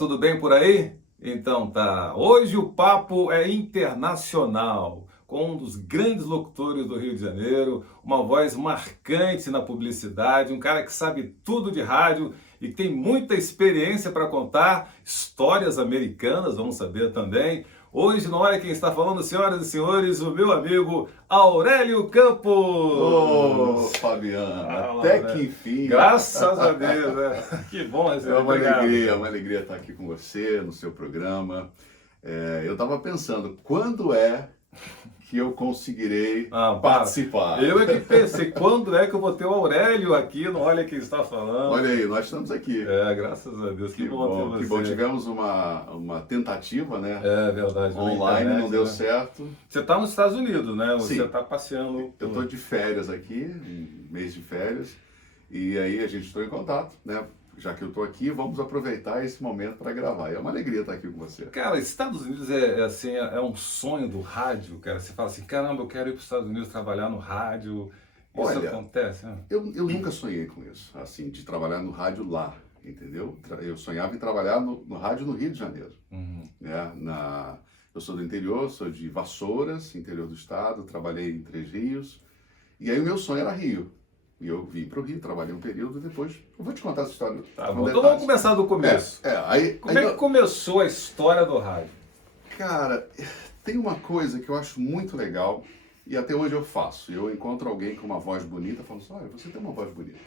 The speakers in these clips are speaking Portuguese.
tudo bem por aí? Então tá. Hoje o papo é internacional, com um dos grandes locutores do Rio de Janeiro, uma voz marcante na publicidade, um cara que sabe tudo de rádio e que tem muita experiência para contar histórias americanas, vamos saber também. Hoje, não é quem está falando, senhoras e senhores, o meu amigo Aurélio Campos. Ô, Fabiano, até que enfim. Graças a Deus, né? Que bom receber. É uma alegria estar aqui com você, no seu programa. Eu estava pensando, quando é que eu conseguirei participar? Eu é que pensei, quando é que eu vou ter o Aurélio aqui no Olha Quem Está Falando? Olha aí, nós estamos aqui. Graças a Deus, que bom ter você. Que bom, tivemos uma tentativa, né? É verdade. Online, internet, não deu né? certo. Você está nos Estados Unidos, né? Você Sim. está passeando. Eu estou de férias aqui, um mês de férias, e aí a gente entrou em contato, né? Já que eu estou aqui, vamos aproveitar esse momento para gravar. É uma alegria estar aqui com você. Cara, Estados Unidos é um sonho do rádio, cara. Você fala assim, caramba, eu quero ir para os Estados Unidos trabalhar no rádio. Isso Olha, acontece, né? Eu nunca sonhei com isso, assim, de trabalhar no rádio lá, entendeu? Eu sonhava em trabalhar no rádio no Rio de Janeiro. Né? Eu sou do interior, sou de Vassouras, interior do estado, trabalhei em Três Rios, e aí o meu sonho era Rio. E eu vim para o Rio, trabalhei um período, e depois eu vou te contar essa história. Tá bom, então vamos começar do começo. Como é que começou a história do rádio? Cara, tem uma coisa que eu acho muito legal, e até hoje eu faço. Eu encontro alguém com uma voz bonita, falo assim, olha, você tem uma voz bonita.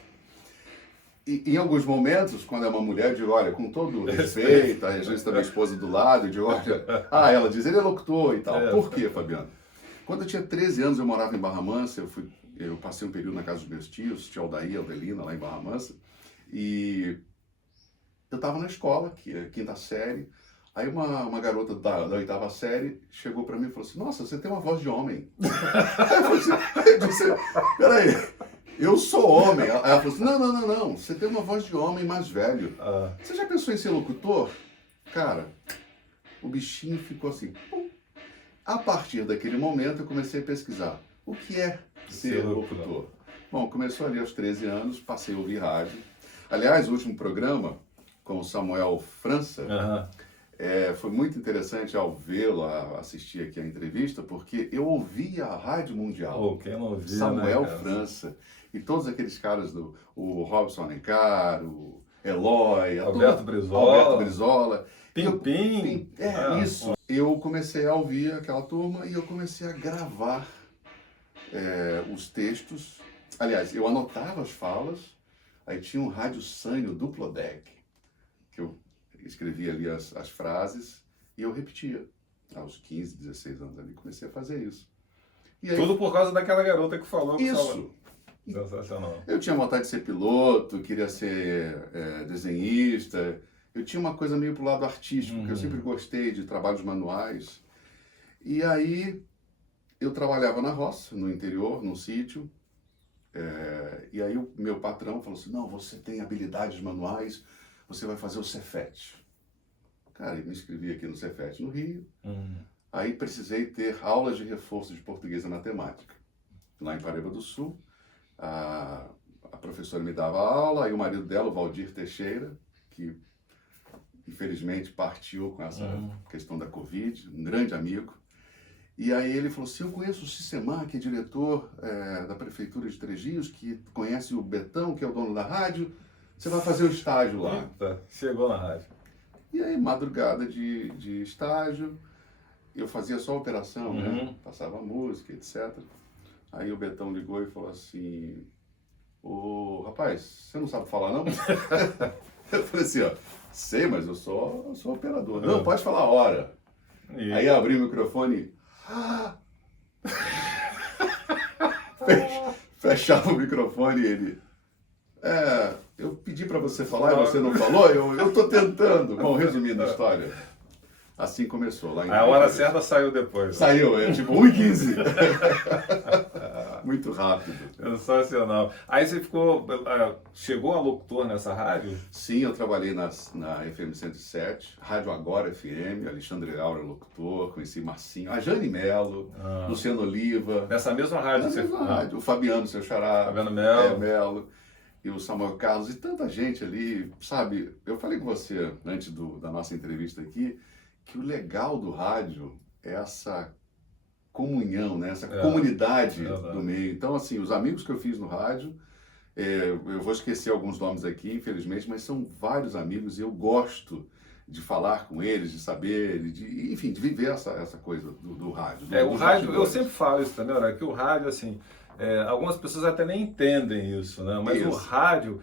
E em alguns momentos, quando é uma mulher, eu digo, olha, com todo respeito, às vezes tá minha esposa do lado, eu digo, olha, ela diz, ele é locutor e tal. Por quê, Fabiano? Quando eu tinha 13 anos, eu morava em Barra Mansa, eu passei um período na casa dos meus tios, tia Aldair, Aldelina, lá em Barra Mansa, e eu estava na escola, quinta série, aí uma garota da oitava série chegou para mim e falou assim, nossa, você tem uma voz de homem. Eu disse, peraí, eu sou homem. Aí ela falou assim, não, você tem uma voz de homem mais velho. Você já pensou em ser locutor? Cara, o bichinho ficou assim. A partir daquele momento eu comecei a pesquisar o que é ser locutor. Bom, começou ali aos 13 anos, passei a ouvir rádio. Aliás, o último programa com o Samuel França, foi muito interessante ao vê-lo, assistir aqui a entrevista, porque eu ouvia a Rádio Mundial, quem não ouvia, Samuel né, França, e todos aqueles caras, o Robson Alencar, o Eloy, Alberto Brizola. Pim. Isso. Eu comecei a ouvir aquela turma e eu comecei a gravar os textos. Aliás, eu anotava as falas, aí tinha um rádio Sânio duplo deck, que eu escrevia ali as frases e eu repetia. Aos 15, 16 anos ali, comecei a fazer isso. E aí, tudo por causa daquela garota que falou. Isso. Sensacional. Eu tinha vontade de ser piloto, queria ser desenhista. Eu tinha uma coisa meio pro lado artístico, porque eu sempre gostei de trabalhos manuais. E aí eu trabalhava na roça, no interior, num sítio. E aí o meu patrão falou assim, não, você tem habilidades manuais, você vai fazer o Cefet. Cara, eu me inscrevi aqui no Cefet no Rio. Aí precisei ter aulas de reforço de português e matemática. Lá em Paraíba do Sul, a professora me dava aula, aí o marido dela, o Valdir Teixeira, que infelizmente partiu com essa questão da Covid, um grande amigo. E aí ele falou assim, eu conheço o Cicemar, que é diretor da Prefeitura de Três Rios, que conhece o Betão, que é o dono da rádio, você vai fazer o estágio lá. Eita, chegou na rádio. E aí, madrugada de estágio, eu fazia só a operação, né? Passava música, etc. Aí o Betão ligou e falou assim, ô rapaz, você não sabe falar não? Eu falei assim, sei, mas eu sou operador. Não, pode falar a hora. Aí abri o microfone fechava o microfone e ele, eu pedi para você falar e você não falou, eu tô tentando. Bom, resumindo a história, assim começou. Lá em a hora certa saiu depois. Saiu, tipo 1h15. Muito rápido. Sensacional. Aí você chegou a locutor nessa rádio? Sim, eu trabalhei na FM 107, Rádio Agora FM, Alexandre Laura, locutor, conheci Marcinho, a Jane Mello, Luciano Oliva. Nessa mesma rádio? Nessa mesma rádio, o Fabiano, seu xará. Fabiano Mello. Mello. e o Samuel Carlos e tanta gente ali, sabe? Eu falei com você antes da nossa entrevista aqui que o legal do rádio é essa comunhão, né? Essa comunidade do meio. Então, assim, os amigos que eu fiz no rádio, eu vou esquecer alguns nomes aqui, infelizmente, mas são vários amigos e eu gosto de falar com eles, de saber, enfim, de viver essa coisa do rádio. O rádio, eu sempre falo isso também, olha, que o rádio, assim, algumas pessoas até nem entendem isso, né? Mas o rádio,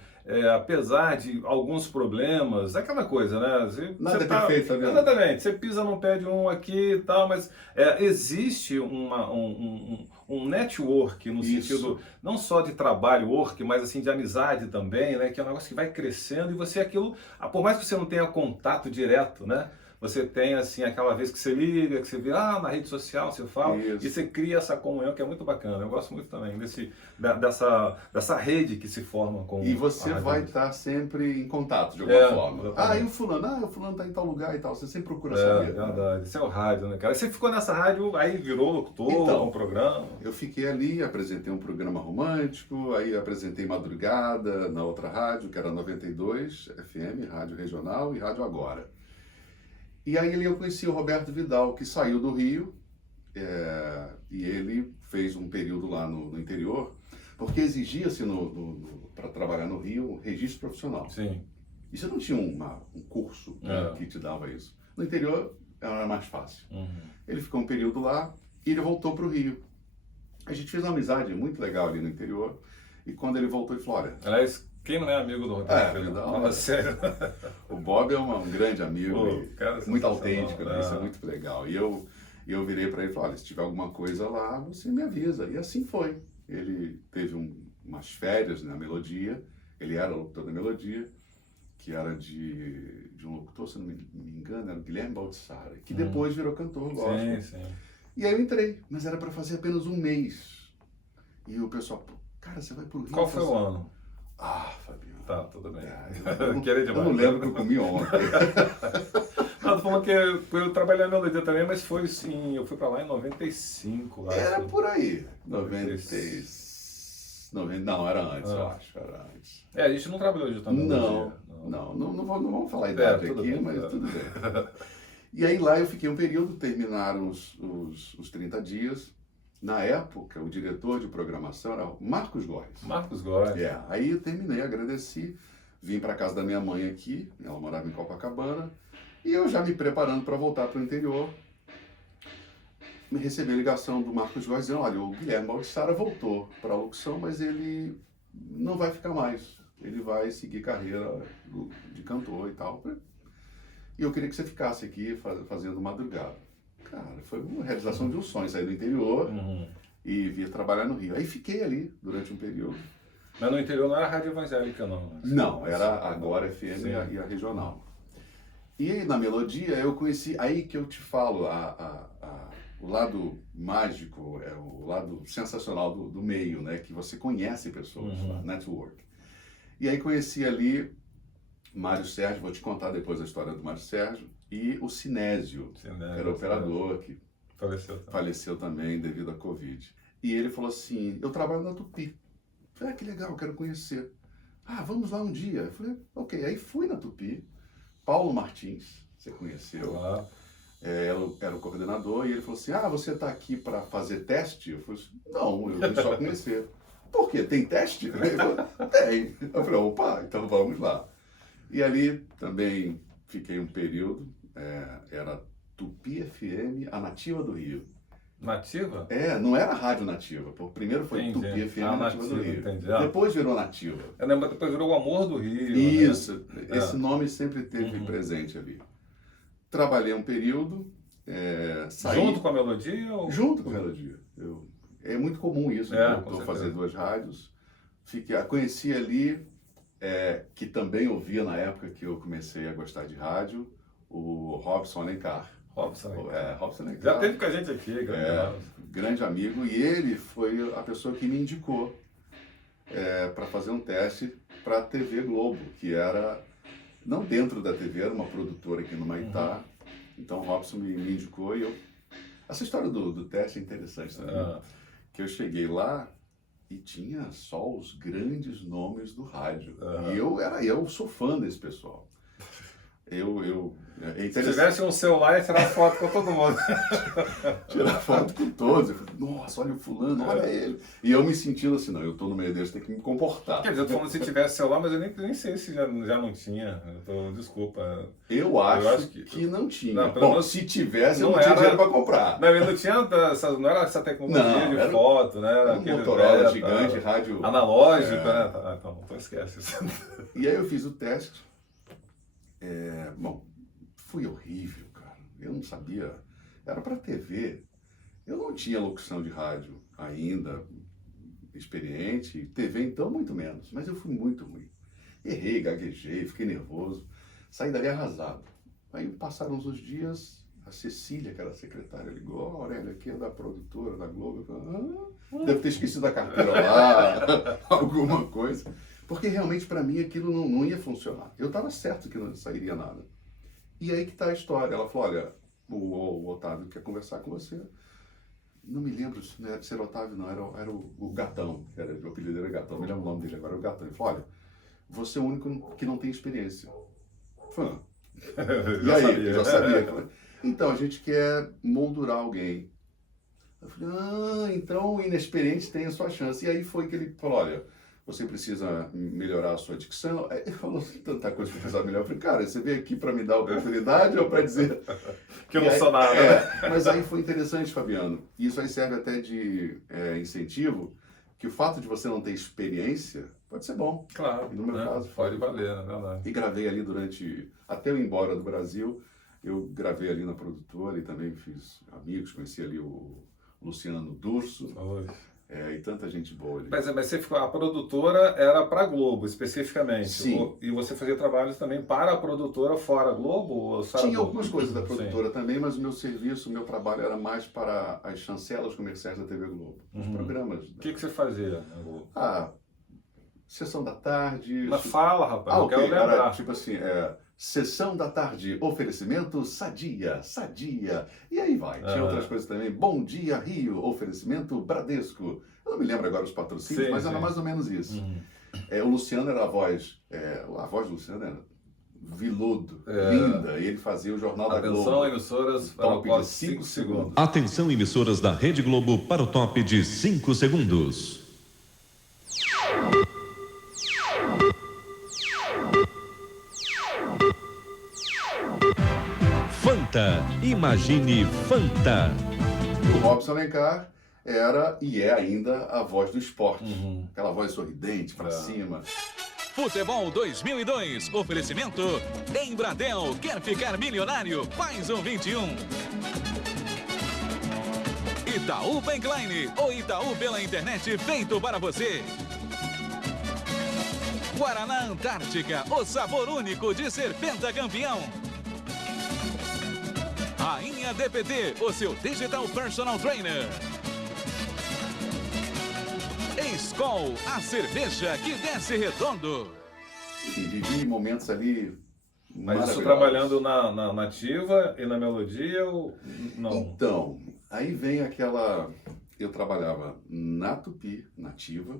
apesar de alguns problemas, aquela coisa, né? Nada é perfeito, tá vendo? Exatamente, você pisa num pé de um aqui e tal, mas existe um network no sentido não só de trabalho, work, mas assim de amizade também, né? Que é um negócio que vai crescendo e você aquilo, por mais que você não tenha contato direto, né? Você tem assim aquela vez que você liga, que você vê na rede social, você fala, e você cria essa comunhão que é muito bacana. Eu gosto muito também dessa rede que se forma com e você vai estar sempre em contato de alguma forma. Exatamente. E o fulano tá em tal lugar e tal. Você sempre procura saber. É verdade. Isso é o rádio, né, cara? Você ficou nessa rádio, aí virou locutor, um programa? Eu fiquei ali, apresentei um programa romântico, aí apresentei Madrugada na outra rádio, que era 92 FM, Rádio Regional e Rádio Agora. E aí ali eu conheci o Roberto Vidal, que saiu do Rio, e ele fez um período lá no interior, porque exigia-se para trabalhar no Rio um registro profissional. Sim. E você não tinha um curso que te dava isso. No interior era mais fácil. Ele ficou um período lá e ele voltou para o Rio. A gente fez uma amizade muito legal ali no interior, e quando ele voltou, ele falou, olha... Aliás, quem não é amigo do Roberto? Fala sério. O Bob é um grande amigo, muito autêntico, né? Isso é muito legal. E eu virei para ele e falei, olha, se tiver alguma coisa lá, você me avisa. E assim foi. Ele teve umas férias na Melodia, ele era locutor da Melodia, que era de um locutor, se não me engano, era o Guilherme Baldassarre, que depois virou cantor gospel. Sim. E aí eu entrei, mas era para fazer apenas um mês. E o pessoal, cara, você vai pro Rio... Qual foi o ano? Fabiano. Tá, tudo bem. Eu não lembro o que eu comi ontem. Não, tô falando que eu trabalhei na Melodia também, mas foi sim, eu fui pra lá em 95. Era por aí. 96. Não, era antes, eu acho. Era antes. A gente não trabalhou junto na Melodia. Não vamos falar a idade aqui, mas tudo bem. E aí lá eu fiquei um período, terminaram os 30 dias. Na época, o diretor de programação era o Marcos Góes. Marcos Góes. Aí eu terminei, agradeci, vim para casa da minha mãe aqui, ela morava em Copacabana, e eu já me preparando para voltar para o interior, me recebi a ligação do Marcos Góes dizendo, olha, o Guilherme Baldassarre voltou para a locução, mas ele não vai ficar mais, ele vai seguir carreira de cantor e tal. E eu queria que você ficasse aqui fazendo Madrugada. Cara, foi uma realização de um sonho, sair do interior e vir trabalhar no Rio. Aí fiquei ali durante um período. Mas no interior não era rádio evangélica, não? Não, era Agora FM e a regional. E aí na Melodia eu conheci, aí que eu te falo, o lado mágico, o lado sensacional do meio, né? Que você conhece pessoas, network. E aí conheci ali Mário Sérgio, vou te contar depois a história do Mário Sérgio, e o Sinésio, que era operador, que faleceu também devido à Covid. E ele falou assim, eu trabalho na Tupi. Eu falei, que legal, quero conhecer. Vamos lá um dia. Eu falei, ok. Aí fui na Tupi, Paulo Martins, você conheceu, era o coordenador, e ele falou assim, você está aqui para fazer teste? Eu falei assim, não, eu vim só conhecer. Por quê? Tem teste? Ele falou, tem. Eu falei, opa, então vamos lá. E ali também fiquei um período, era Tupi FM, a Nativa do Rio. Nativa? Não era Rádio Nativa. Primeiro foi Tupi FM, a Nativa do Rio. Depois virou Nativa. Depois virou o Amor do Rio. Isso, né? Esse nome sempre teve presente ali. Trabalhei um período, saí... Junto com a Melodia? Ou... Junto com a Melodia. É muito comum isso, né? Eu fazer duas rádios. Conheci ali, que também ouvia na época que eu comecei a gostar de rádio, o Robson Alencar. Robson Alencar. Já teve com a gente aqui, grande amigo, e ele foi a pessoa que me indicou para fazer um teste para a TV Globo, que era, não dentro da TV, era uma produtora aqui no Maitá. Então o Robson me indicou e eu... Essa história do teste é interessante também. Que eu cheguei lá E tinha só os grandes nomes do rádio. Aham. E eu sou fã desse pessoal. É Se interessante tivesse um celular, ia tirar foto com todo mundo. tirar foto com todos. Eu falei, nossa, olha o fulano, olha ele. E eu me sentindo assim, não, eu tô no meio deles, tenho que me comportar. Quer dizer, eu tô falando se tivesse celular, mas eu nem sei se já não tinha. Eu Eu acho, acho que não tinha. Não, pelo Bom, menos se tivesse, eu não não tinha era- dinheiro para comprar. Não, ele não tinha não era essa tecnologia Não, de era- foto, né? Era um aquele Motorola beta, gigante, rádio. analógico, É. né? Então esquece isso. E aí eu fiz o teste. Bom, foi horrível, cara. Eu não sabia. Era para TV. Eu não tinha locução de rádio ainda, experiente. TV, então, muito menos. Mas eu fui muito ruim. Errei, gaguejei, fiquei nervoso. Saí dali arrasado. Aí passaram uns dias, a Cecília, que era a secretária, ligou: ó, Aurélio, aqui é da produtora, da Globo. Eu falei, deve ter esquecido a carteira lá, alguma coisa. Porque realmente para mim aquilo não ia funcionar. Eu estava certo que não sairia nada. E aí que está a história. Ela falou: olha, o Otávio quer conversar com você. Não me lembro se era o Otávio, não, era o Gatão. O apelido era Gatão, não me lembro o nome dele agora, o Gatão. Ele falou: olha, você é o único que não tem experiência. Eu falei, e aí? Eu já sabia. Então, a gente quer moldurar alguém. Eu falei, então o inexperiente tem a sua chance. E aí foi que ele falou: olha, você precisa melhorar a sua dicção. Aí ele falou tanta coisa que eu precisava melhorar. Eu falei, cara, você veio aqui para me dar oportunidade ou para dizer Que eu não sou nada, né? Mas aí foi interessante, Fabiano. E isso aí serve até de incentivo, que o fato de você não ter experiência pode ser bom. Claro. E no meu né? caso, Pode valer, na verdade. E gravei ali até eu ir embora do Brasil, eu gravei ali na produtora e também fiz amigos, conheci ali o Luciano Durso, Oi. e tanta gente boa ali. Mas você ficou, a produtora era para a Globo, especificamente. Sim. E você fazia trabalhos também para a produtora fora Globo? Ou só Tinha Globo? algumas coisas da produtora Sim. também, mas o meu serviço, o meu trabalho era mais para as chancelas comerciais da TV Globo, os programas. O que você fazia na Globo? Sessão da tarde. Mas fala, rapaz, eu ok, quero lembrar. era tipo assim, sessão da tarde, oferecimento Sadia. E aí vai. Tinha outras coisas também. Bom dia, Rio, oferecimento Bradesco. Eu não me lembro agora os patrocínios, Sim, mas era sim. mais ou menos isso. O Luciano era a voz do Luciano era viludo, linda, e ele fazia o Jornal da Globo. Atenção, emissoras, para o Top quadro de 5 segundos. Atenção, emissoras da Rede Globo, para o top de 5 segundos. Fanta, imagine Fanta. O Robson Alencar era e é ainda a voz do esporte. Aquela voz sorridente, pra cima. Futebol 2002, oferecimento Embradel, quer ficar milionário? Faz um 21. Itaú Bankline, o Itaú pela internet feito para você. Guaraná Antártica, o sabor único de ser pentacampeão. Rainha DPT, o seu Digital Personal Trainer. Skol, a cerveja que desce redondo. Enfim, vivi momentos ali Mas isso maravilhosos. trabalhando na nativa e na melodia ou não? Então, aí vem aquela... Eu trabalhava na Tupi, nativa,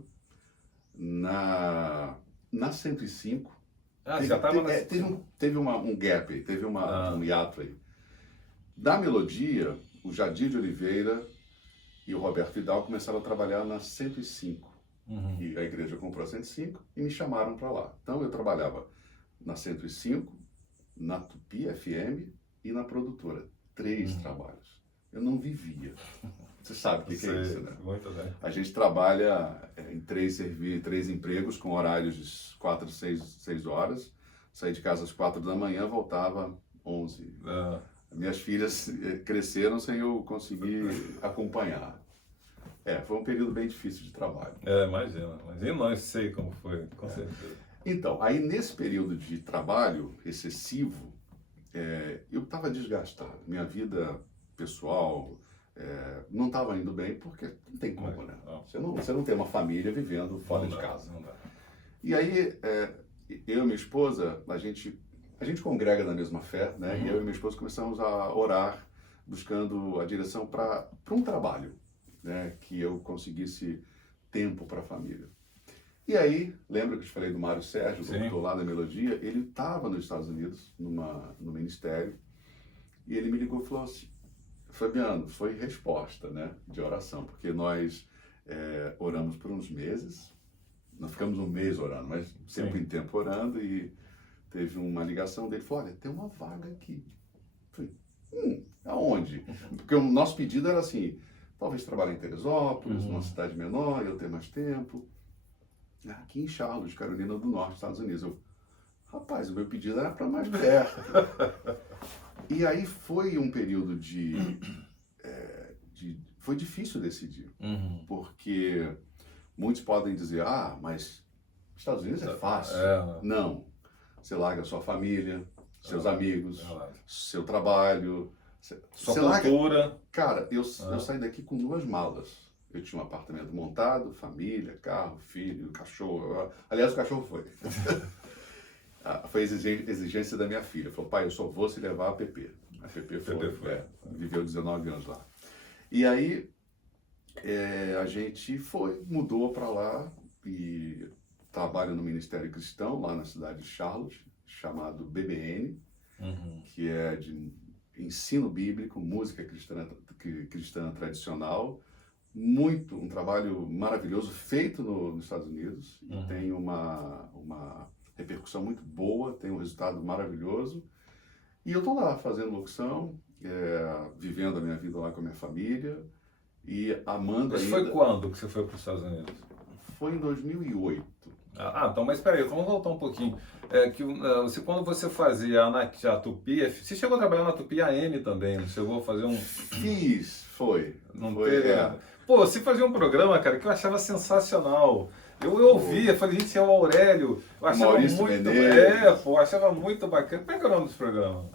na 105. Já estava Teve um gap aí, teve um hiato aí. Da melodia, o Jadir de Oliveira e o Roberto Vidal começaram a trabalhar na 105. E a igreja comprou a 105 e me chamaram para lá. Então eu trabalhava na 105, na Tupi FM e na produtora. 3 trabalhos. Eu não vivia. Você sabe o que é isso, né? Muito bem. A gente trabalha em 3 empregos com horários de 4, 6 horas. Saí de casa às 4 da manhã, voltava 11. Minhas filhas cresceram sem eu conseguir acompanhar. Foi um período bem difícil de trabalho. Imagina. Mas e nós sei como foi, com certeza. Então, aí nesse período de trabalho excessivo, eu estava desgastado. Minha vida pessoal não estava indo bem, porque não tem como, né? Você não tem uma família vivendo fora de casa. Não dá. E aí, eu e minha esposa, a gente congrega na mesma fé, né? E eu e minha esposa começamos a orar, buscando a direção para um trabalho, né? Que eu conseguisse tempo para a família. E aí, lembra que eu te falei do Mário Sérgio, Sim. doutor lá da Melodia? Ele estava nos Estados Unidos, no ministério, e ele me ligou e falou assim, Fabiano, foi resposta, né, de oração, porque nós oramos por uns meses, nós ficamos um mês orando, mas tempo em tempo orando, e teve uma ligação dele, falou, olha, tem uma vaga aqui. Eu falei, aonde? Porque o nosso pedido era assim, talvez trabalhar em Teresópolis, numa cidade menor, eu ter mais tempo. Aqui em Charlotte, Carolina do Norte, Estados Unidos. Eu, rapaz, o meu pedido era para mais perto. E aí foi um período foi difícil decidir, porque muitos podem dizer, mas Estados Unidos é fácil. Não, você larga sua família, seus amigos, seu trabalho, sua cultura. Cara, eu saí daqui com 2 malas. Eu tinha um apartamento montado, família, carro, filho, cachorro. Aliás, o cachorro foi. Foi exigência da minha filha. Falou, pai, eu só vou se levar a Pepe. A Pepe foi. Viveu 19 anos lá. E aí, a gente mudou para lá e trabalha no Ministério Cristão, lá na cidade de Charlotte, chamado BBN, que é de ensino bíblico, música cristã tradicional. Um trabalho maravilhoso feito nos Estados Unidos, e tem uma repercussão muito boa, tem um resultado maravilhoso. E eu estou lá fazendo locução, vivendo a minha vida lá com a minha família e amando Mas ainda. foi quando que você foi para os Estados Unidos? Foi em 2008. Então, mas espera aí, vamos voltar um pouquinho. Quando você fazia a Tupi, você chegou a trabalhar na Tupi AM também, não chegou a fazer um... Foi. Não foi, teve, Pô, você fazia um programa, cara, que eu achava sensacional. Eu ouvia, falei, gente, é o Aurélio. Eu achava Maurício muito... Menezes. Eu achava muito bacana. Como é que é o nome desse programa?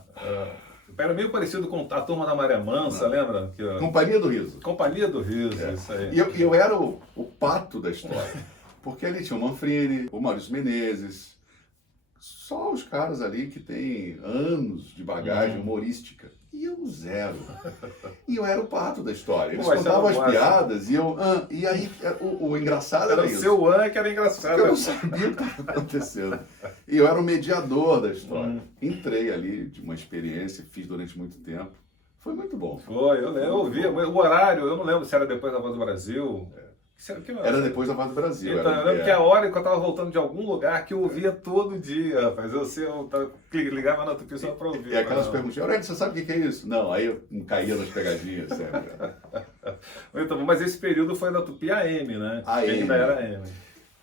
Era meio parecido com a Turma da Maria Mansa, lembra? Companhia do Riso. Companhia do Riso, isso aí. E eu era o pato da história. Porque ali tinha o Manfrini, o Maurício Menezes, só os caras ali que têm anos de bagagem humorística. E eu zero. E eu era o pato da história. Eles contavam as piadas e eu... e aí o engraçado era isso. O seu que era engraçado. Eu não sabia o que estava acontecendo. E eu era o mediador da história. Entrei ali de uma experiência, fiz durante muito tempo. Foi muito bom. Foi, eu ouvi. O horário, eu não lembro se era depois da Voz do Brasil. Era depois da Voz do Brasil. Então, eu lembro que a hora que eu estava voltando de algum lugar que eu ouvia todo dia, rapaz. Eu ligava na Tupi só para ouvir. E aquelas perguntas, Aurélio, você sabe o que é isso? Não, aí eu caía nas pegadinhas sempre. Então, mas esse período foi da Tupi AM, né? AM. Que ainda era AM.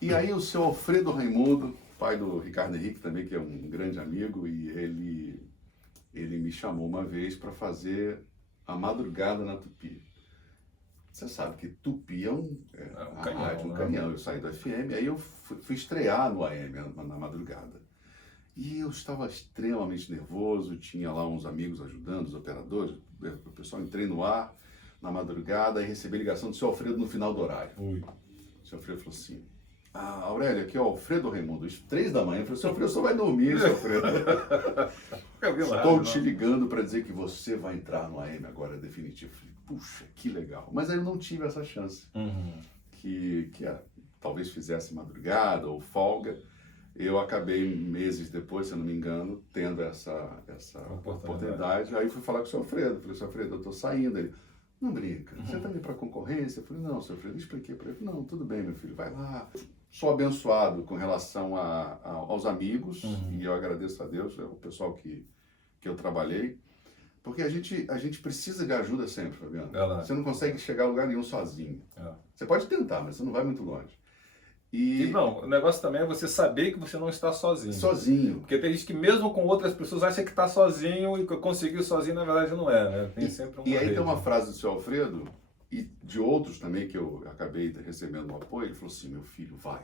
E aí o seu Alfredo Raimundo, pai do Ricardo Henrique também, que é um grande amigo, e ele me chamou uma vez para fazer a madrugada na Tupi. Você sabe que Tupi é um canhão, rádio, um né? canhão. Eu saí do FM, aí eu fui estrear no AM na madrugada. E eu estava extremamente nervoso, tinha lá uns amigos ajudando, os operadores, o pessoal, entrei no ar na madrugada e recebi ligação do seu Alfredo no final do horário. O seu Alfredo falou assim, Aurélio, aqui é o Alfredo Raimundo, às 3 da manhã. Eu falei, seu Alfredo, você vai dormir, seu Alfredo. Estou te ligando para dizer que você vai entrar no AM agora, definitivo. Eu falei, puxa, que legal. Mas aí eu não tive essa chance. Que talvez fizesse madrugada ou folga. Eu acabei, meses depois, se eu não me engano, tendo essa oportunidade. Aí fui falar com o seu Alfredo. Falei, seu Alfredo, eu estou saindo. Ele, não brinca, você está indo para concorrência? Eu falei, não, seu Alfredo, expliquei para ele. Não, tudo bem, meu filho, vai lá. Sou abençoado com relação aos amigos, e eu agradeço a Deus, é o pessoal que eu trabalhei, porque a gente precisa de ajuda sempre, Fabiano. Você não consegue chegar a lugar nenhum sozinho. Você pode tentar, mas você não vai muito longe. E não, o negócio também é você saber que você não está sozinho. Sozinho. Porque tem gente que mesmo com outras pessoas acha que está sozinho e que conseguiu sozinho, na verdade não é, né? Tem sempre uma E aí rede. tem uma frase do seu Alfredo, e de outros também que eu acabei recebendo um apoio, ele falou assim, meu filho, vai.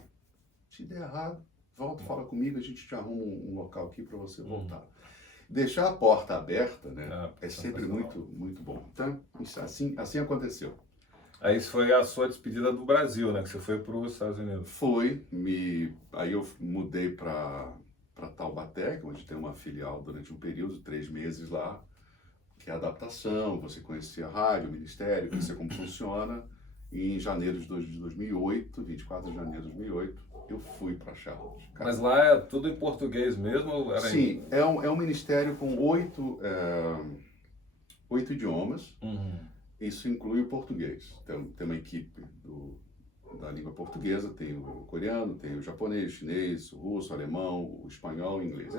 Se der errado, volta, fala comigo, a gente te arruma um local aqui para você voltar. Deixar a porta aberta, né, é sempre muito, muito bom. Então, assim aconteceu. Aí isso foi a sua despedida do Brasil, né? Que você foi para os Estados Unidos. Aí eu mudei para Taubaté, onde tem uma filial durante um período, 3 meses lá, que é adaptação, você conhecer a rádio, o ministério, conhecer como funciona. E em janeiro de 2008, 24 de janeiro de 2008, eu fui para Charlotte. Cara, Mas lá é tudo em português mesmo? Ou era sim, é um ministério com 8 idiomas. Isso inclui o português. Tem uma equipe da língua portuguesa, tem o coreano, tem o japonês, o chinês, o russo, o alemão, o espanhol, o inglês.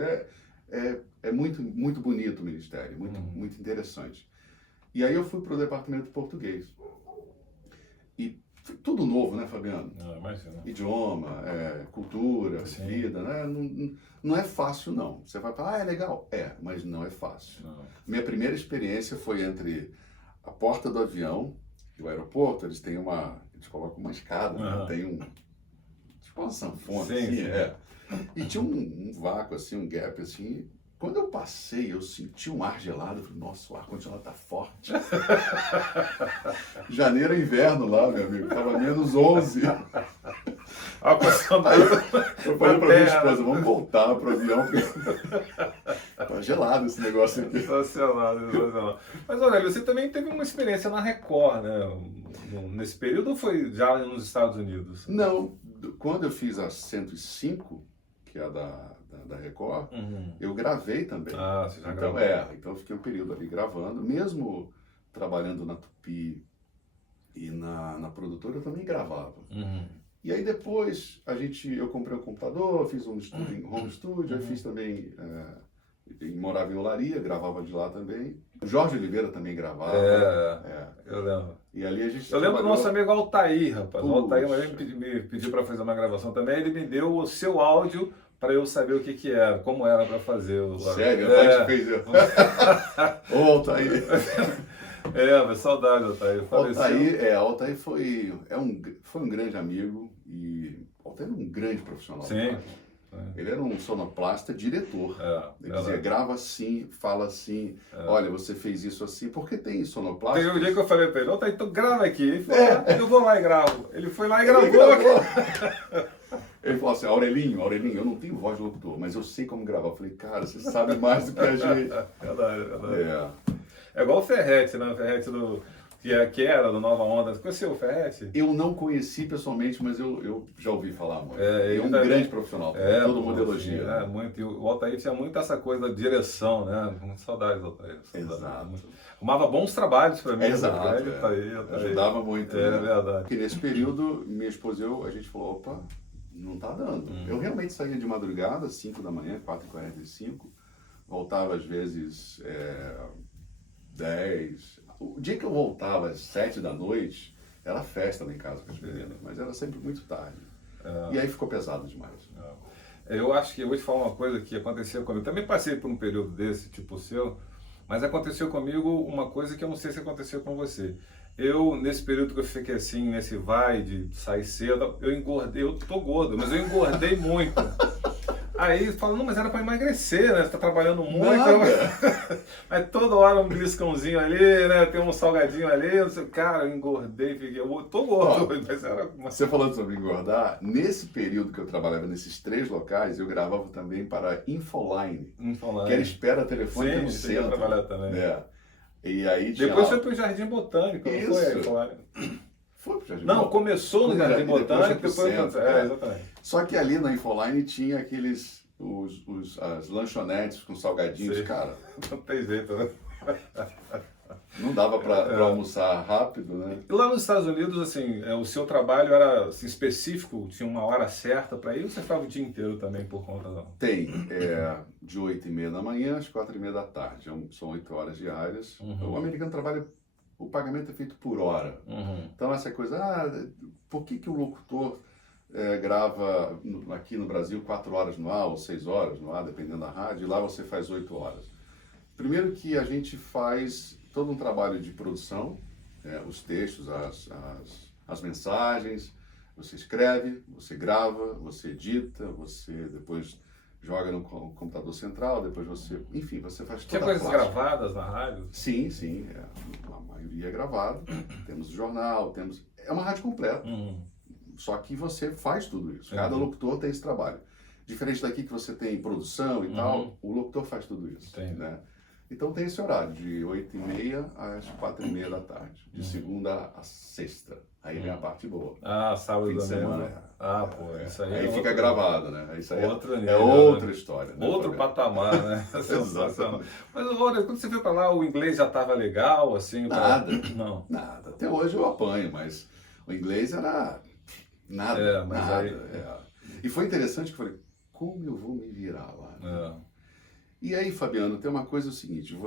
É muito, muito bonito o ministério, muito interessante. E aí eu fui para o departamento de português. E tudo novo, né, Fabiano? Imagina. Idioma, cultura, Sim. vida, né? Não é fácil, não. Você vai falar, é legal? Mas não é fácil. Não. Minha primeira experiência foi entre a porta do avião e o aeroporto. Eles colocam uma escada, né? Tem tipo uma sanfona, Sim, assim, sim. E tinha um vácuo, assim, um gap, assim. Quando eu passei, eu senti um ar gelado. Eu falei, nossa, o ar-condicionado tá forte. Janeiro é inverno lá, meu amigo. Tava menos 11. Eu falei pra minha esposa, vamos voltar pro avião, porque tá gelado esse negócio aqui. Sensacional. Mas, Aurélio, você também teve uma experiência na Record, né? Nesse período ou foi já nos Estados Unidos? Não, quando eu fiz a 105, que é a da Record, eu gravei também. Você já então, gravou. Então eu fiquei um período ali gravando, mesmo trabalhando na Tupi e na produtora, eu também gravava. E aí depois eu comprei um computador, fiz um estúdio em home studio, aí fiz também, morava em Olaria, gravava de lá também. O Jorge Oliveira também gravava. Eu lembro. E ali a gente Eu lembro do trabalhou- nosso amigo Altair, rapaz. O Altair uma vez Puxa. me pediu para fazer uma gravação também, ele me deu o seu áudio para eu saber o que era, como era para fazer. Sério, a gente fez isso. Ô, Altair. Mas saudade, Altair. Faleceu. Altair foi um grande amigo e Altair era um grande profissional. Sim. Ele era um sonoplasta diretor. Ele dizia, grava assim, fala assim, olha, você fez isso assim, porque tem sonoplasta. Teve um dia que eu falei para ele, Altair, então grava aqui. Ele falou, eu vou lá e gravo. Ele foi lá e gravou. Ele falou assim, Aurelinho, eu não tenho voz de locutor, mas eu sei como gravar. Eu falei, cara, você sabe mais do que a gente. Verdade. É igual o Ferretti, né? O Ferretti que era do Nova Onda. Você conheceu o Ferretti? Eu não conheci pessoalmente, mas eu já ouvi falar muito. Ele é um também- grande profissional, todo mundo elogia. Sim, muito. E o Altair tinha muito essa coisa da direção, né? Com saudades do Altair. Exato. Arrumava bons trabalhos para mim. Exato, Altair. Ajudava muito. É né? verdade. E nesse período, minha esposa e eu, a gente falou, opa, não tá dando. Eu realmente saía de madrugada, 5 da manhã, 4h45, voltava às vezes 10. O dia que eu voltava às 7 da noite, era festa lá em casa com as meninas, mas era sempre muito tarde. E aí ficou pesado demais. Eu acho que eu vou te falar uma coisa que aconteceu comigo. Também passei por um período desse, tipo o seu, mas aconteceu comigo uma coisa que eu não sei se aconteceu com você. Nesse período que eu fiquei assim, nesse vai de sair cedo, eu engordei, eu tô gordo, mas eu engordei muito. Aí fala, não, mas era para emagrecer, né? Você tá trabalhando muito. Mas toda hora um bliscãozinho ali, né? Tem um salgadinho ali, eu sei, cara, eu engordei, eu tô gordo. Mas era uma... Você falando sobre engordar, nesse período que eu trabalhava nesses 3 locais, eu gravava também para Infoline, que era espera telefônica no Sim, cheguei a centro. trabalhar também. E aí tinha Depois lá- foi pro Jardim Botânico, não Isso. foi? Aí, falaram. Foi pro Jardim Não, Botânico. começou no Jardim Depois foi Botânico, pro depois centro, exatamente. Só que ali na Infoline tinha aqueles, as lanchonetes com salgadinhos, Sim. cara. Não tem jeito, né? Não dava pra almoçar rápido, né? E lá nos Estados Unidos, assim, o seu trabalho era assim, específico? Tinha uma hora certa para ir ou você ficava o dia inteiro também por conta da... Tem, de 8h30 da manhã às 4h30 da tarde. São 8 horas diárias. O americano trabalha, o pagamento é feito por hora. Então essa coisa, por que o locutor grava aqui no Brasil 4 horas no ar ou 6 horas no ar, dependendo da rádio, e lá você faz 8 horas? Primeiro que a gente faz todo um trabalho de produção, os textos, as mensagens, você escreve, você grava, você edita, você depois joga no computador central, depois você, enfim, você faz toda Tinha a coisas plástica. gravadas na rádio? Sim, a maioria é gravado, temos jornal, é uma rádio completa, só que você faz tudo isso, cada locutor tem esse trabalho. Diferente daqui que você tem produção e tal, o locutor faz tudo isso, Entendi. né? Então tem esse horário, de 8h30 às 4h30 da tarde, de segunda a sexta. Aí vem a parte boa. Ah, sábado Fim de também. semana. Pô, isso aí Aí é fica outro- gravado, né? Isso aí outro é nível, outra né? história. Né, Outro Fabiano? patamar, né? Sensacional. Mas, olha, quando você foi pra lá, o inglês já estava legal, assim? Nada. Não. Nada. Até hoje eu apanho, mas o inglês era nada. É, mas nada. aí- E foi interessante que eu falei, como eu vou me virar lá? É. E aí, Fabiano, tem uma coisa seguinte,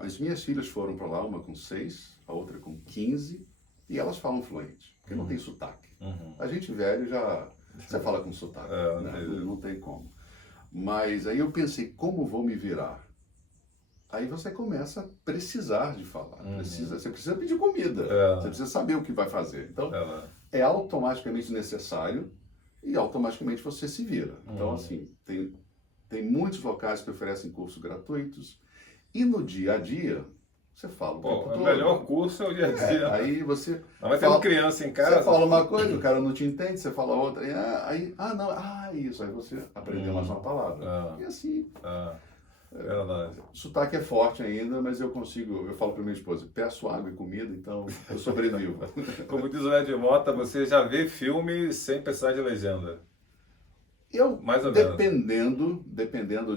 as minhas filhas foram para lá, uma com 6, a outra com 15, e elas falam fluente, porque não tem sotaque. Uhum. A gente velho você fala com sotaque, né? Não tem como. Mas aí eu pensei, como vou me virar? Aí você começa a precisar de falar, você precisa pedir comida, você precisa saber o que vai fazer. Então, é automaticamente necessário e automaticamente você se vira. Então, assim, tem muitos locais que oferecem cursos gratuitos e no dia a dia você fala o tempo Pô, o todo. melhor curso é o dia a dia. Aí você Mas tendo criança em casa. você fala uma coisa, o cara não te entende, você fala outra, isso, aí você aprendeu mais uma palavra. E assim, Verdade. o sotaque é forte ainda, mas eu falo para minha esposa, peço água e comida, então eu sobrevivo. Como diz o Ed Mota, você já vê filme sem precisar de legenda. Mais ou menos. Dependendo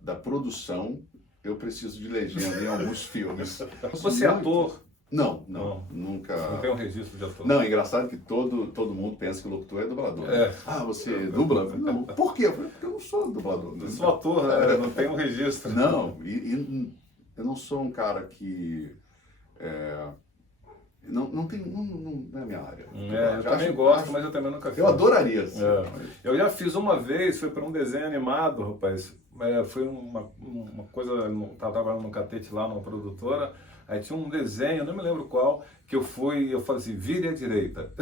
da produção, eu preciso de legenda em alguns filmes. Você é ator? Não, nunca. Não tem um registro de ator? Não, é engraçado que todo mundo pensa que o locutor é dublador. É. Né? Ah, você dubla? Não, por quê? Porque eu não sou dublador. Eu sou ator, né? Não tem um registro. Não, e eu não sou um cara que... Não é a minha área. Eu também gosto, mas eu também nunca fiz. Eu adoraria. Assim, Eu já fiz uma vez, foi para um desenho animado, rapaz. Foi uma coisa, eu estava trabalhando no Catete lá, numa produtora, aí tinha um desenho, não me lembro qual, que eu falei assim, vire à direita.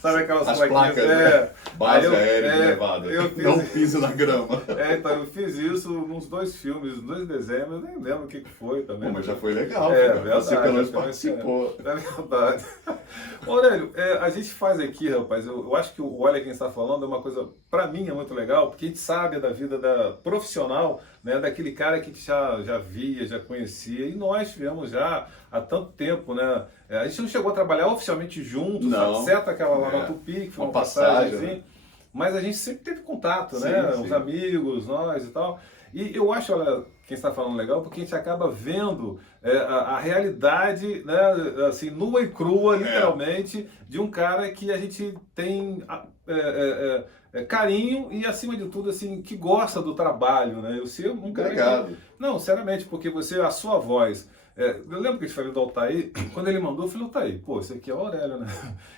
Sabe aquelas As plaquinhas? placas, né? Base aérea de levada. Eu fiz, não pise na grama. Então eu fiz isso nos 2 filmes, nos 2 desenhos, eu nem lembro o que foi também. Pô, mas já foi legal. Verdade. Você pelo menos participou. É verdade. Aurélio, a gente faz aqui, rapaz, eu acho que o Olha Quem Está Falando é uma coisa, pra mim, é muito legal, porque a gente sabe da vida profissional, né, daquele cara que já via, já conhecia, e nós tivemos já há tanto tempo, né? A gente não chegou a trabalhar oficialmente juntos, Não. certo? Aquela lá na Tupi, que foi uma passagem, passagem, né? Mas a gente sempre teve contato, Sim, né? sim. Os amigos, nós e tal. E eu acho, olha, quem está falando legal, porque a gente acaba vendo a realidade, né, assim, nua e crua, literalmente, de um cara que a gente tem carinho e, acima de tudo, assim, que gosta do trabalho, né? Eu sei um cara Obrigado. Não, seriamente, porque a sua voz... eu lembro que eu te falei do Altair, quando ele mandou, eu falei, Altair, pô, esse aqui é o Aurélio, né?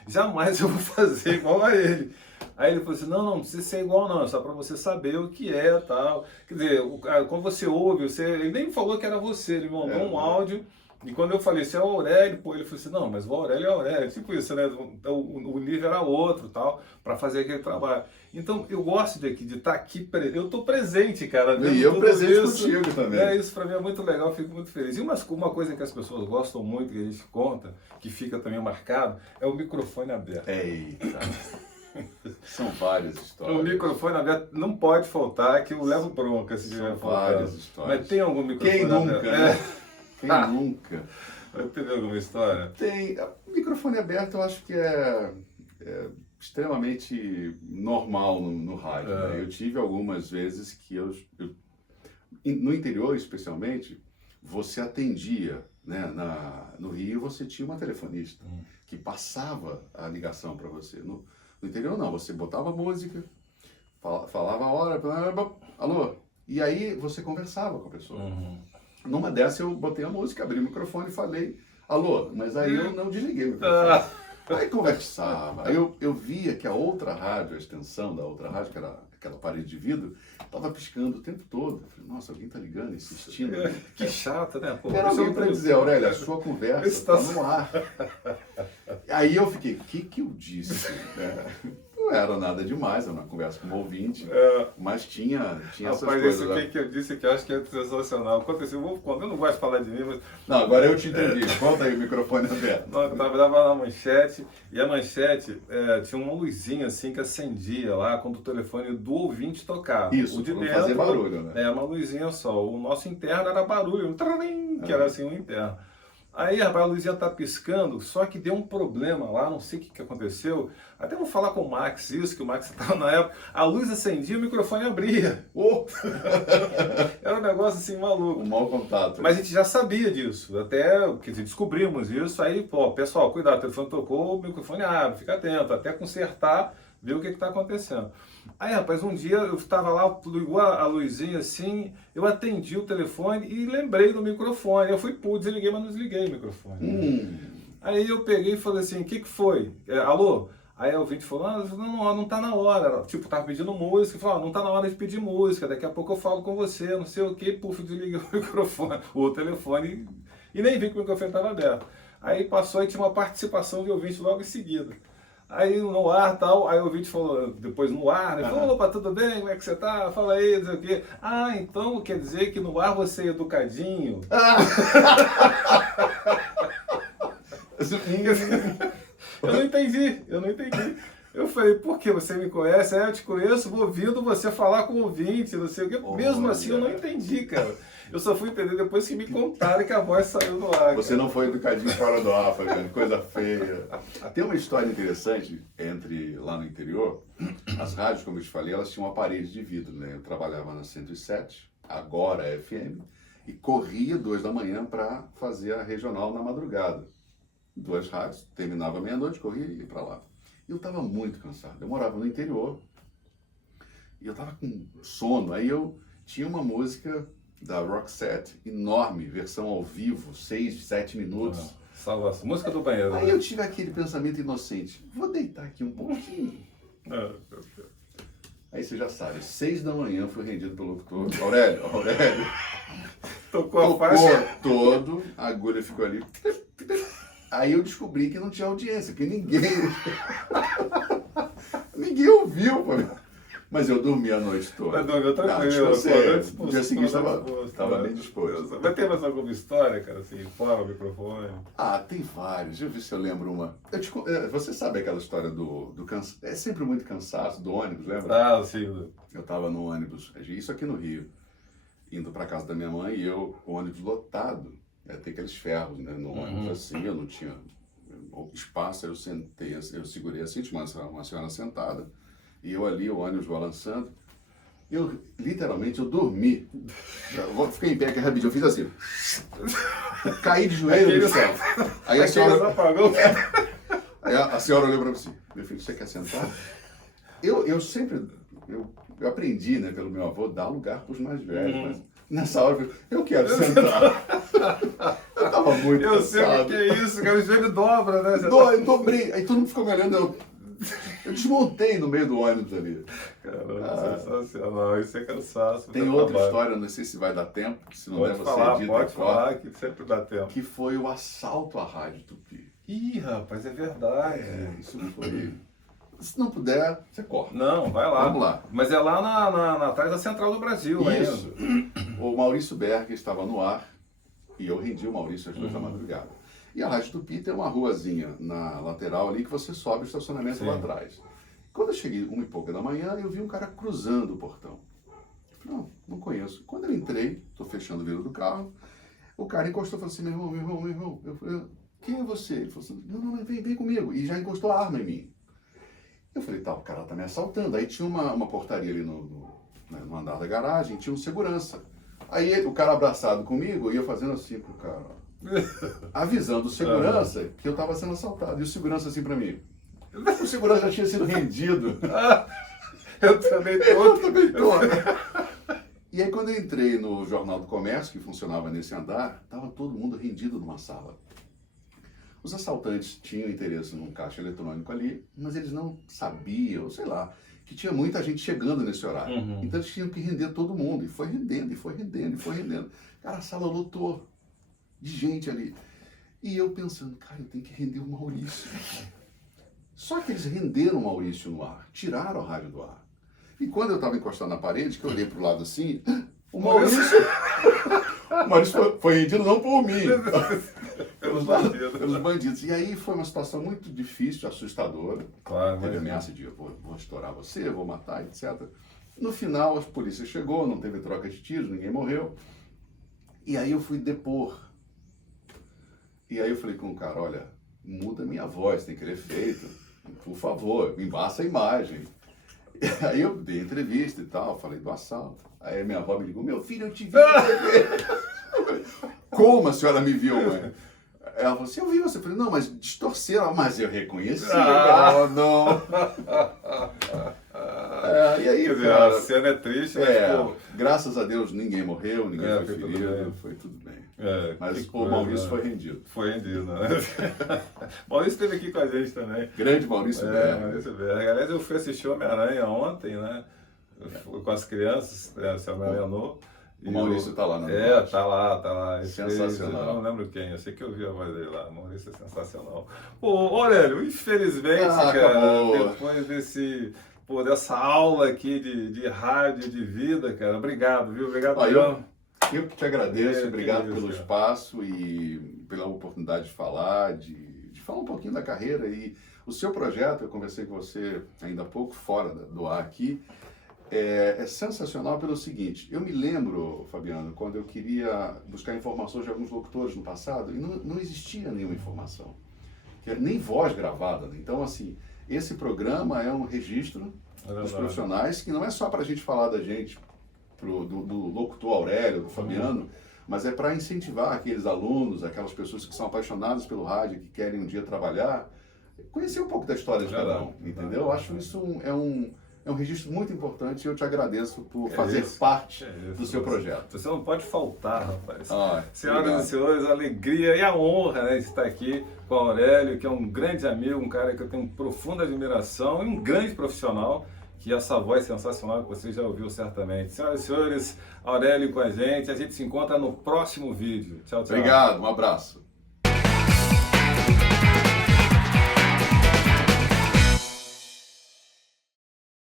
Jamais eu vou fazer igual a ele. Aí ele falou assim, não precisa ser igual não, é só pra você saber o que é e tal. Quer dizer, quando você ouve, ele nem falou que era você, ele mandou um áudio, e quando eu falei, você é o Aurélio, pô, ele falou assim, não, mas o Aurélio é o Aurélio, tipo isso, né? O nível era outro tal, pra fazer aquele trabalho. Então, eu gosto de estar aqui, eu tô presente, cara. E eu presente isso. contigo também. Isso pra mim é muito legal, eu fico muito feliz. E uma coisa que as pessoas gostam muito, que a gente conta, que fica também marcado, é o microfone aberto. Eita. São várias histórias. O microfone aberto não pode faltar, que eu levo bronca se tiver faltando. Várias histórias. Mas tem algum microfone Quem nunca, aberto? né? Quem nunca? Vai ter alguma história? Tem. O microfone aberto eu acho que é extremamente normal no rádio. Né? Eu tive algumas vezes que no interior especialmente, você atendia, né? No Rio você tinha uma telefonista que passava a ligação para você. No interior não, você botava a música, falava a hora, alô, e aí você conversava com a pessoa. Numa dessa eu botei a música, abri o microfone e falei, alô, mas aí eu não desliguei o microfone. Aí conversava, aí eu via que a outra rádio, a extensão da outra rádio, que era aquela parede de vidro, estava piscando o tempo todo. Eu falei, nossa, alguém está ligando, insistindo. Que chato, né? Pô, Era alguém para dizer, Aurélia, a sua conversa está no ar. Aí eu fiquei, o que eu disse? não era nada demais, era uma conversa com um ouvinte, mas tinha essas Rapaz, coisas. isso que eu disse que eu acho que é sensacional. Aconteceu, eu não gosto de falar de mim, mas Não, agora eu te entendi. Conta aí o microfone aberto. não, eu trabalhava na Manchete, e a Manchete tinha uma luzinha assim que acendia lá quando o telefone do ouvinte tocava. Isso, o de pra não dentro, fazer barulho, né? Uma luzinha só. O nosso interno era barulho, um tralim, que era assim o interno. Aí, rapaz, a luzinha tá piscando, só que deu um problema lá, não sei o que aconteceu. Até vou falar com o Max isso, que o Max estava na época. A luz acendia e o microfone abria. Oh! Era um negócio assim maluco. Um mau contato. Mas a gente já sabia disso, até, quer dizer, descobrimos isso, aí, pô, pessoal, cuidado, o telefone tocou, o microfone abre, fica atento, até consertar, ver o que está acontecendo. Aí, rapaz, um dia eu estava lá, ligou a luzinha assim, eu atendi o telefone e lembrei do microfone. Eu fui, desliguei, mas não desliguei o microfone. Aí eu peguei e falei assim, o que foi? Alô? Aí o ouvinte falou, não tá na hora. Tipo, tava pedindo música, falou, não tá na hora de pedir música, daqui a pouco eu falo com você, não sei o que, puf, desliguei o microfone, o telefone, e nem vi que o microfone estava aberto. Aí passou e tinha uma participação de ouvinte logo em seguida. Aí no ar tal, aí o ouvinte falou, depois no ar, né? Falou, opa, tudo bem? Como é que você tá? Fala aí, não sei o quê. Ah, então quer dizer que no ar você é educadinho? Eu não entendi. Eu falei, por que você me conhece? Eu te conheço, vou ouvindo você falar com o ouvinte, não sei o quê. Mesmo assim, eu não entendi, cara. Eu só fui entender depois que me contaram que a voz saiu do ar. Você não foi educadinho fora do ar, Fabiano, coisa feia. Tem uma história interessante entre lá no interior. As rádios, como eu te falei, elas tinham uma parede de vidro, né? Eu trabalhava na 107, agora FM, e corria 2 da manhã para fazer a regional na madrugada. 2 rádios, terminava meia-noite, corria e ia para lá. E eu estava muito cansado. Eu morava no interior e eu estava com sono. Aí eu tinha uma música da Roxette, enorme, versão ao vivo, 6, 7 minutos. Salvação. Música do banheiro. Aí né? eu tive aquele pensamento inocente, vou deitar aqui um pouquinho. Aí você já sabe, 6 da manhã fui rendido pelo locutor. Aurélio, Tocou a faixa. todo, a agulha ficou ali. Aí eu descobri que não tinha audiência, que ninguém ouviu, pô. Mas eu dormi a noite toda. Mas dormiu tranquilo. No dia seguinte estava bem disposto. Mas tem mais alguma história, cara, assim, fora o microfone? Ah, tem vários. Deixa eu ver se eu lembro uma. Você sabe aquela história do cansaço? É sempre muito cansaço, do ônibus, lembra? Ah, sim. Eu estava no ônibus, isso aqui no Rio, indo para casa da minha mãe e eu, o ônibus lotado. Tem aqueles ferros, né, no ônibus assim, eu não tinha espaço, eu sentei, eu segurei assim, tinha uma senhora sentada, e eu ali, o ônibus balançando, literalmente, eu dormi. Fiquei em pé aqui rapidinho, eu fiz assim, caí de joelho no chão. Aí a senhora olhou para mim assim, meu filho, você quer sentar? Eu sempre, eu aprendi, né, pelo meu avô, dar lugar para os mais velhos, mas nessa hora eu quero sentar. Eu tava muito Eu sei o cansado. que é isso, cara, o joelho dobra, né? Eu dobrei, aí todo mundo ficou me olhando, eu desmontei no meio do ônibus ali. Caramba, sensacional, isso é cansaço. Tem outra história, não sei se vai dar tempo, se não der você dita. Pode falar, que sempre dá tempo. Que foi o assalto à Rádio Tupi. Ih, rapaz, é verdade. Isso foi... Se não puder, você corta. Não, vai lá. Vamos lá. Mas é lá atrás da Central do Brasil, Isso. ainda. O Maurício Berger estava no ar e eu rendi o Maurício às 2 da madrugada. E a Rádio Tupi tem uma ruazinha na lateral ali que você sobe o estacionamento lá atrás. Quando eu cheguei 1 e pouca da manhã, eu vi um cara cruzando o portão. Eu falei, não conheço. Quando eu entrei, estou fechando o vidro do carro, o cara encostou e falou assim, meu irmão. Eu falei, quem é você? Ele falou assim, não, vem comigo. E já encostou a arma em mim. Eu falei, o cara tá me assaltando. Aí tinha uma portaria ali no andar da garagem, tinha um segurança. Aí o cara abraçado comigo, ia fazendo assim pro cara, avisando o segurança que eu tava sendo assaltado. E o segurança assim pra mim. O segurança já tinha sido rendido. Eu também tô. E aí quando eu entrei no Jornal do Comércio, que funcionava nesse andar, tava todo mundo rendido numa sala. Os assaltantes tinham interesse num caixa eletrônico ali, mas eles não sabiam, sei lá, que tinha muita gente chegando nesse horário. Então eles tinham que render todo mundo. E foi rendendo. Cara, a sala lotou de gente ali. E eu pensando, cara, eu tenho que render o Maurício. Só que eles renderam o Maurício no ar, tiraram a rádio do ar. E quando eu estava encostado na parede, que eu olhei para o lado assim, o Maurício... o Maurício foi rendido não por mim, pelos bandidos. E aí foi uma situação muito difícil, assustadora. Claro, teve ameaça de vou estourar você, vou matar, etc. No final, a polícia chegou, não teve troca de tiros, ninguém morreu. E aí eu fui depor. E aí eu falei com o cara, olha, muda minha voz, tem que ter efeito. Por favor, embaça a imagem. E aí eu dei entrevista e tal, falei do assalto. Aí minha avó me ligou, meu filho, eu te vi na TV. Como a senhora me viu, mãe? Ela falou assim, eu vi você. Eu falei, não, mas distorceram. Mas eu reconheci. Não. E aí, quer dizer, cara, a cena é triste, mas, pô, graças a Deus ninguém morreu, ninguém foi foi tudo ferido, bem. foi tudo bem. Mas o Maurício foi rendido. Foi rendido, né? Maurício esteve aqui com a gente também. Grande Maurício Berg. Maurício Berg. Aliás, eu fui assistir o Homem-Aranha ontem, né? Eu fui com as crianças, se Homem-Aranha novo. O Maurício está lá, né? Tá lá. Sensacional. Eu não lembro quem, eu sei que eu vi a voz dele lá. Maurício é sensacional. Pô, Aurélio, infelizmente, cara, depois dessa aula aqui de rádio, de vida, cara, obrigado, viu? Obrigado, eu que te agradeço, obrigado pelo espaço e pela oportunidade de falar, de falar um pouquinho da carreira. E o seu projeto, eu conversei com você ainda há pouco, fora do ar aqui, é sensacional pelo seguinte, eu me lembro, Fabiano, quando eu queria buscar informações de alguns locutores no passado, e não existia nenhuma informação, nem voz gravada, né? Então, assim, esse programa é um registro dos profissionais, que não é só para a gente falar da gente, do locutor Aurélio, do Fabiano, mas é para incentivar aqueles alunos, aquelas pessoas que são apaixonadas pelo rádio, que querem um dia trabalhar, conhecer um pouco da história de cada um, entendeu? Eu acho isso é um registro muito importante e eu te agradeço por fazer parte do seu projeto. Você não pode faltar, rapaz. Senhoras obrigado. e senhores, a alegria e a honra, né, de estar aqui com o Aurélio, que é um grande amigo, um cara que eu tenho profunda admiração e um grande profissional, que essa voz sensacional que você já ouviu certamente. Senhoras e senhores, Aurélio com a gente se encontra no próximo vídeo. Tchau, tchau. Obrigado, um abraço.